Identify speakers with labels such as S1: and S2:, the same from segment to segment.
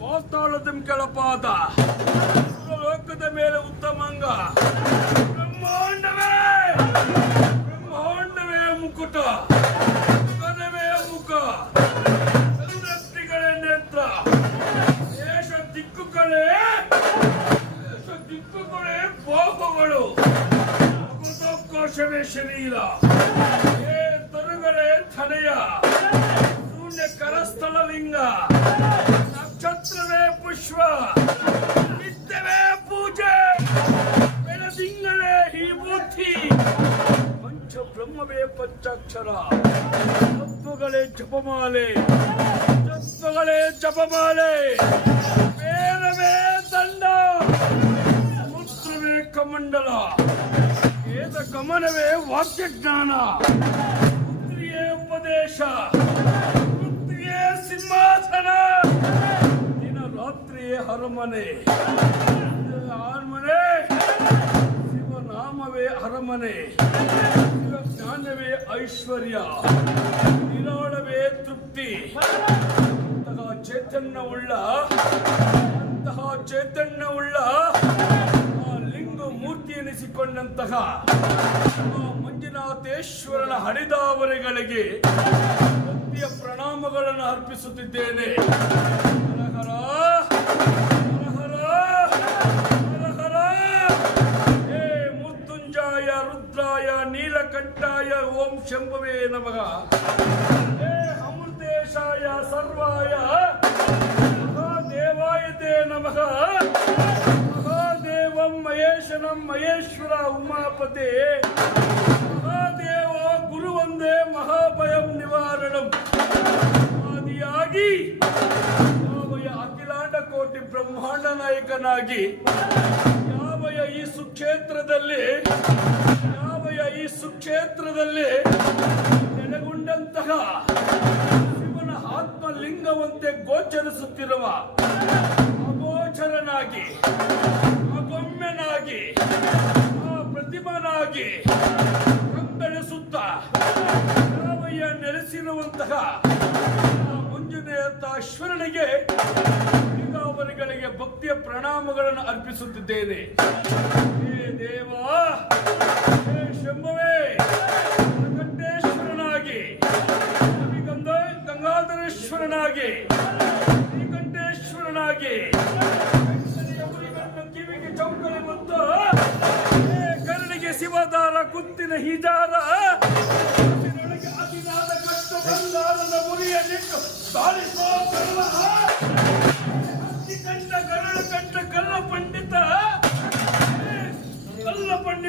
S1: ಪಾತಾಳದ ಕೆಳಪಾದ. ಲೋಕದ ಮೇಲೆ ಉತ್ತಮಂಗ. ಬ್ರಹ್ಮಾಂಡವೇ! ಬ್ರಹ್ಮಾಂಡವೇ ಮುಕುಟ. ಮುಖದವೇ ಮುಖ. ಸಂರಕ್ತಿಗಳೇ ನೇತ್ರ. ದೇಶ ದಿಕ್ಕುಗಳೇ ದೇಶ ದಿಕ್ಕುಗಳೇ ಭೋಗಗಳು ಕೋಶವೇ ಶರೀರ. ಏ ತರುಗಳೇ ತನೆಯ ಶೂನ್ಯ ಕರಸ್ಥಳ ಲಿಂಗ पुष्प। पूजे। सिंगले ही बुद्धि। पंच पंचाक्षर। तत्वगले जपमाले तत्वगले जपमाले वेद में दंड। में कमंडल। वेद गमनवे वाक्य ज्ञान। उपदेश। सिंहासन। ರಾತ್ರಿಯೇ ಹರಮನೆ. ಅರಮನೆ ಶಿವನಾಮವೇ ಅರಮನೆ ಶಿವಜ್ಞಾನವೇ ಐಶ್ವರ್ಯ. ನಿರಾಳವೇ ತೃಪ್ತಿ. ಅಂತಹ ಚೈತನ್ಯವುಳ್ಳ ಅಂತಹ ಚೈತನ್ಯವುಳ್ಳ ಲಿಂಗ ಮೂರ್ತಿ ಎನಿಸಿಕೊಂಡಂತಹ ಮಂಜುನಾಥೇಶ್ವರನ ಹರಿದಾವರೆಗಳಿಗೆ ಪ್ರಣಾಮಗಳನ್ನು ಅರ್ಪಿಸುತ್ತಿದ್ದೇನೆ. ಮಹೇಶ್ವರ ಉಮಾಪತಿ. ಮಹಾದೇವ ಗುರುವಂದೇ ಮಹಾಭಯಂ ನಿವಾರಣಂ. ಆದಿಯಾಗಿ ಅಖಿಲಾಂಡ ಕೋಟಿ ಬ್ರಹ್ಮಾಂಡ ನಾಯಕನಾಗಿ ಯಾವಯ ಈ ಸುಕ್ಷೇತ್ರದಲ್ಲಿ ಯಾವಯ ಈ ಸುಕ್ಷೇತ್ರದಲ್ಲಿ ನೆಲೆಗೊಂಡಂತಹ ಶಿವನ ಆತ್ಮಲಿಂಗವಂತೆ ಗೋಚರಿಸುತ್ತಿರುವ ಅಗೋಚರನಾಗಿ ಪ್ರತಿಮನಾಗಿ ಕಂಬಳಿಸುತ್ತ ರಾಮಯ್ಯ ನೆಲೆಸಿರುವಂತಹ ಈಗ ಅವರುಗಳಿಗೆ ಭಕ್ತಿಯ ಪ್ರಣಾಮಗಳನ್ನು ಅರ್ಪಿಸುತ್ತಿದ್ದೇನೆ. ದೇವ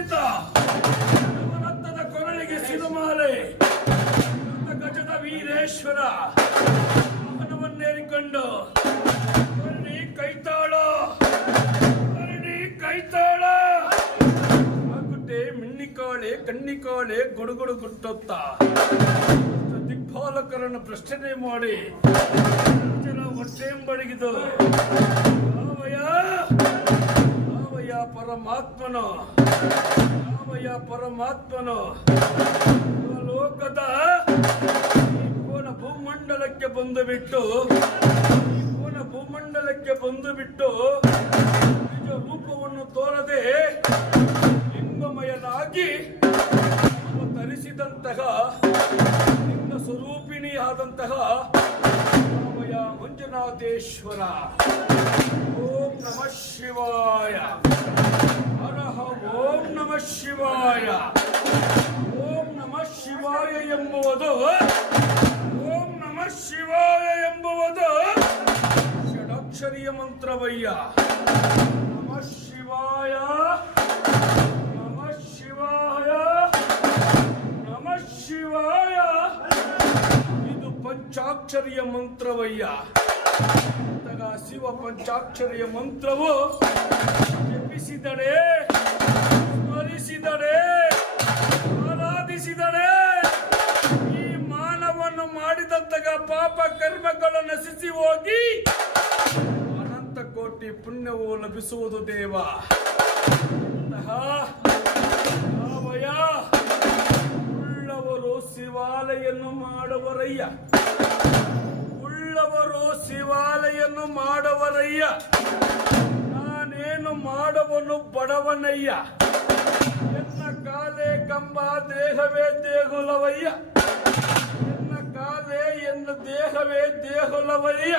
S1: ಪಂಡಿತ ನವರತ್ನದ ಕೊರಳಿಗೆ ಸಿರುಮಾಲೆ ಗಜದ ವೀರೇಶ್ವರ. ಮನವನ್ನೇರಿಕೊಂಡು. ಕರ್ಣಿ ಕೈತಾಳ. ಕರ್ಣಿ ಕೈತಾಳ. ಆಗುಟ್ಟೆ ಮಿಣ್ಣಿಕಾಳೆ ಕಣ್ಣಿಕಾಳೆ, ಗುಡುಗುಡು ಗುಟ್ಟೊತ್ತ. ದಿಗ್ಪಾಲಕರನ್ನು ಪ್ರಶ್ನೆ ಮಾಡಿ. ಜನ ಹೊಟ್ಟೆಂಬಡಗಿದು. ಯಾವಯ ಯಾವಯ ಪರಮಾತ್ಮನು? ಯಾವಯ ಪರಮಾತ್ಮನು? ಲೋಕದ ಕೋನ ಭೂಮಂಡಲಕ್ಕೆ ಬಂದು ಬಿಟ್ಟು ಕೋನ ಭೂಮಂಡಲಕ್ಕೆ ಬಂದು ಬಿಟ್ಟು ನಿಜ ರೂಪವನ್ನು ತೋರದೆ ಲಿಂಗಮಯನಾಗಿ ತರಿಸಿದಂತಹ ಲಿಂಗ ಸ್ವರೂಪಿಣಿಯಾದಂತಹ ಮಂಜುನಾಥೇಶ್ವರ ಓಂ ನಮ ಶಿವಾಯ. ಹರಹ ಓಂ ನಮ ಶಿವಾಯ. ಓಂ ನಮ ಶಿವಾಯ ಎಂಬುವುದು, ಓಂ ನಮ ಶಿವಾಯ ಎಂಬುವುದು ಷಡಾಕ್ಷರಿಯ ಮಂತ್ರವಯ್ಯ. ನಮಃ ಶಿವಾಯ ನಮಃ ಶಿವಾಯ ನಮಃ ಶಿವಾಯ. ಇದು ಪಂಚಾಕ್ಷರಿಯ ಮಂತ್ರವಯ್ಯ. ಶಿವ ಪಂಚಾಕ್ಷರಿಯ ಮಂತ್ರವು ಜಪಿಸಿದಡೆ, ಸ್ಮರಿಸಿದಡೆ, ಆರಾಧಿಸಿದಡೆ. ಈ ಮಾನವನ್ನು ಮಾಡಿದಂತಹ ಪಾಪ ಕರ್ಮಗಳು ನಶಿಸಿ ಹೋಗಿ ಅನಂತ ಕೋಟಿ ಪುಣ್ಯವು ಲಭಿಸುವುದು ದೇವ. ಉಳ್ಳವರು ಶಿವಾಲಯನ್ನು ಮಾಡುವರಯ್ಯ. ಉಳ್ಳವರು ಶಿವಾಲಯನ್ನು ಮಾಡವರಯ್ಯ ನಾನೇನು ಮಾಡವನು ಬಡವನಯ್ಯ. ಎನ್ನ ಕಾಲೇ ಕಂಬ ದೇಹವೇ ದೇಗುಲವಯ್ಯ. ಎನ್ನ ಕಾಲೇ ಎನ್ನ ದೇಹವೇ ದೇಹುಲವಯ್ಯ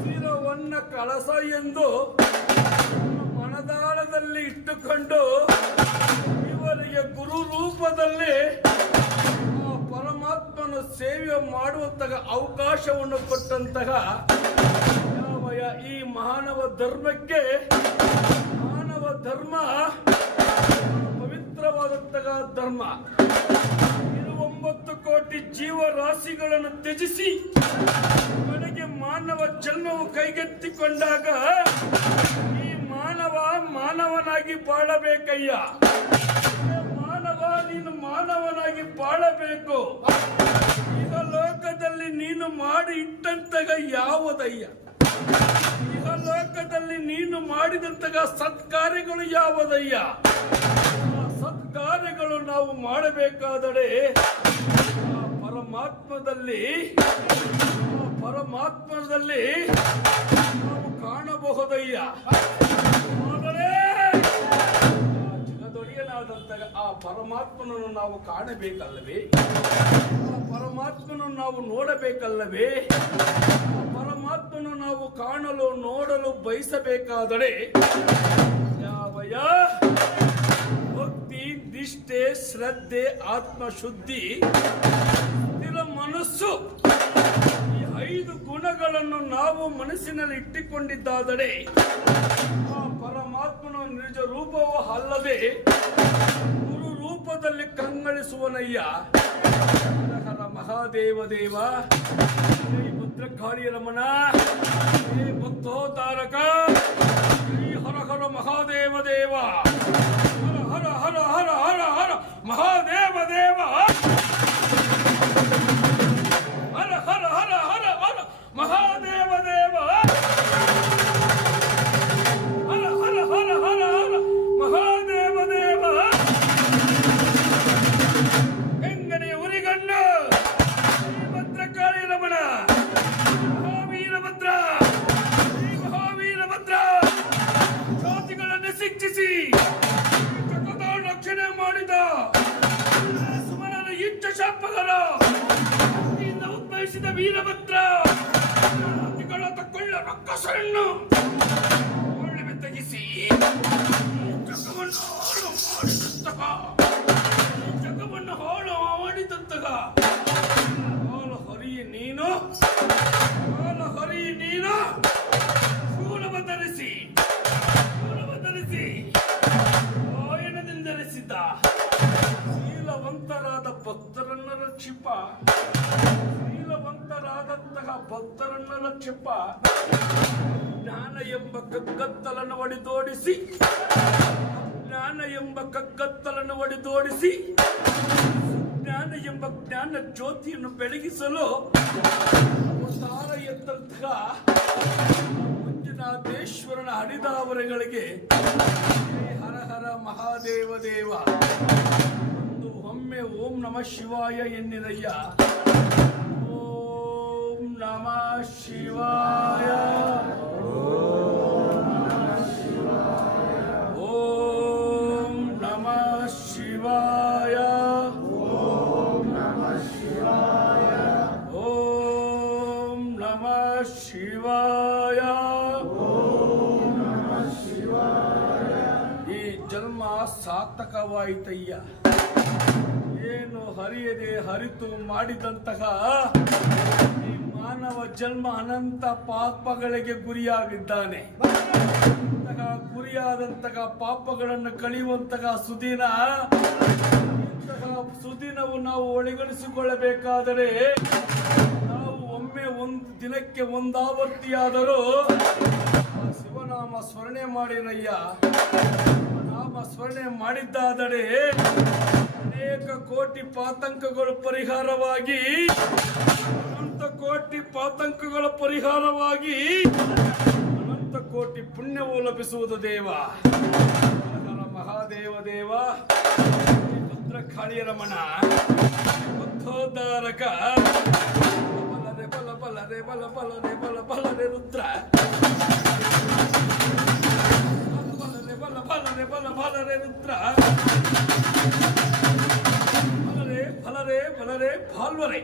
S1: ಶಿರವನ್ನ ಕಳಸ ಎಂದು ಮನದಾಳದಲ್ಲಿ ಇಟ್ಟುಕೊಂಡು ಇವರಿಗೆ ಗುರು ರೂಪದಲ್ಲಿ ಪರಮಾತ್ಮನ ಸೇವೆ ಮಾಡುವಂತಹ ಅವಕಾಶವನ್ನು ಕೊಟ್ಟಂತಹ ಈ ಮಾನವ ಧರ್ಮಕ್ಕೆ ಮಾನವ ಧರ್ಮ ಪವಿತ್ರವಾದಂತಹ ಧರ್ಮ. ಇದು ಒಂಬತ್ತು ಕೋಟಿ ಜೀವರಾಶಿಗಳನ್ನು ತ್ಯಜಿಸಿ ಕೊನೆಗೆ ಮಾನವ ಜನ್ಮವು ಕೈಗೆತ್ತಿಕೊಂಡಾಗ ಈ ಮಾನವ ಮಾನವನಾಗಿ ಬಾಳಬೇಕಯ್ಯ. ಮಾನವನಾಗಿ ಬಾಳಬೇಕು. ಈಗ ಲೋಕದಲ್ಲಿ ನೀನು ಮಾಡಿ ಇಟ್ಟಂತಗ ಯಾವುದಯ್ಯ ಈಗ ಲೋಕದಲ್ಲಿ ನೀನು ಮಾಡಿದಂತಹ ಸತ್ಕಾರ್ಯಗಳು ಯಾವುದಯ್ಯ ಸತ್ಕಾರ್ಯಗಳು ನಾವು ಮಾಡಬೇಕಾದರೆ ಪರಮಾತ್ಮದಲ್ಲಿ ಪರಮಾತ್ಮದಲ್ಲಿ ನಾವು ಕಾಣಬಹುದಯ್ಯ? ಜಗದೊಡೆಯನಾದಂತಹ ಆ ಪರಮಾತ್ಮನನ್ನು ನಾವು ಕಾಣಬೇಕಲ್ಲವೇ? ಆ ಪರಮಾತ್ಮನನ್ನು ನಾವು ನೋಡಬೇಕಲ್ಲವೇ? ಪರಮಾತ್ಮನು ನಾವು ಕಾಣಲು, ನೋಡಲು ಬಯಸಬೇಕಾದರೆ ಯಾವಯ ಭಕ್ತಿ, ನಿಷ್ಠೆ, ಶ್ರದ್ಧೆ, ಆತ್ಮಶುದ್ಧಿ, ಸ್ಥಿರ ಮನಸ್ಸು. ಗುಣಗಳನ್ನು ನಾವು ಮನಸ್ಸಿನಲ್ಲಿ ಇಟ್ಟುಕೊಂಡಿದ್ದಾದರೆ ಆ ಪರಮಾತ್ಮನ ನಿಜ ರೂಪವೂ ಅಲ್ಲದೆ ಗುರು ರೂಪದಲ್ಲಿ ಕಂಗಳಿಸುವನಯ್ಯ. ಮಹಾದೇವ ದೇವ. ಶ್ರೀ ಭದ್ರಕಾಳಿ ರಮಣ. ಶ್ರೀ ಭಕ್ತೋದ್ಧಾರಕ. ಶ್ರೀ ಹರ ಹರ ಮಹಾದೇವ ದೇವ. ಹರ ಹರ ಹರ ಹರ ಹರ ಹರ ಮಹಾದೇವ ಶಾಪಗಳ ನಿನ್ನ ಉದ್ಭವಿಸಿದ ವೀರಭದ್ರ. ಜಾತಿಗಳ ತಕ್ಕೊಳ್ಳ ರಕ್ಕಸರನ್ನು ಒಳ್ಳೆ ತೆಗಿಸಿ ಹಾಳು ಮಾಡಿದಂತಹ ಎಂಬ ಕಗ್ಗತ್ತಲನ್ನು ಒಡೆದೋಡಿಸಿ ಜ್ಞಾನ ಎಂಬ ಕಗ್ಗತ್ತಲನ್ನು ಒಡೆದೋಡಿಸಿ ಜ್ಞಾನ ಎಂಬ ಜ್ಞಾನ ಜ್ಯೋತಿಯನ್ನು ಬೆಳಗಿಸಲು ಅವತಾರ ಎತ್ತಂತಹ ಮಂಜುನಾಥೇಶ್ವರನ ಹರಿದಾವರೆಗಳಿಗೆ ಹರ ಹರ ಮಹಾದೇವ ದೇವ. ಒಂದು ಒಮ್ಮೆ ಓಂ ನಮ ಶಿವಾಯ ಎನ್ನಿರಯ್ಯ. ಓಂ ನಮ ಶಿವಾಯ. ಸಾರ್ಥಕವಾಯಿತಯ್ಯ. ಏನು ಹರಿಯದೆ ಹರಿತು ಮಾಡಿದಂತಹ ಈ ಮಾನವ ಜನ್ಮ ಅನಂತ ಪಾಪಗಳಿಗೆ ಗುರಿಯಾಗಿದ್ದಾನೆ. ಅಂತಹ ಗುರಿಯಾದಂತಹ ಪಾಪಗಳನ್ನು ಕಳೆಯುವಂತಹ ಸುದಿನ, ಇಂತಹ ಸುದಿನವು ನಾವು ಒಳಗಡಿಸಿಕೊಳ್ಳಬೇಕಾದರೆ ನಾವು ಒಮ್ಮೆ ಒಂದು ದಿನಕ್ಕೆ ಒಂದಾವರ್ತಿಯಾದರೂ ಶಿವನಾಮ ಸ್ಮರಣೆ ಮಾಡಿರಯ್ಯ. ನಮ್ಮ ಸ್ಮರಣೆ ಮಾಡಿದ್ದಾದರೆ ಅನೇಕ ಕೋಟಿ ಪಾತಂಕಗಳು ಪರಿಹಾರವಾಗಿ ಅನಂತ ಕೋಟಿ ಪಾತಂಕಗಳ ಪರಿಹಾರವಾಗಿ ಅನಂತ ಕೋಟಿ ಪುಣ್ಯವು ಲಭಿಸುವುದು ದೇವ ಮಹಾದೇವ ದೇವ ಕಾಳಿಯ ರಮಣ ಬಲ ಬಲ ಬಲ ಬಲ ಬಲ ಬಲ ಬಲ ರುದ್ರ బల బల రే బల బల రే రుద్ర. బల రే బల రే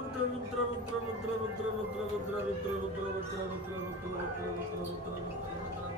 S1: entrar, entrar, entrar, entrar, entrar, entrar, entrar, entrar, entrar, entrar, entrar, entrar, entrar, entrar, entrar,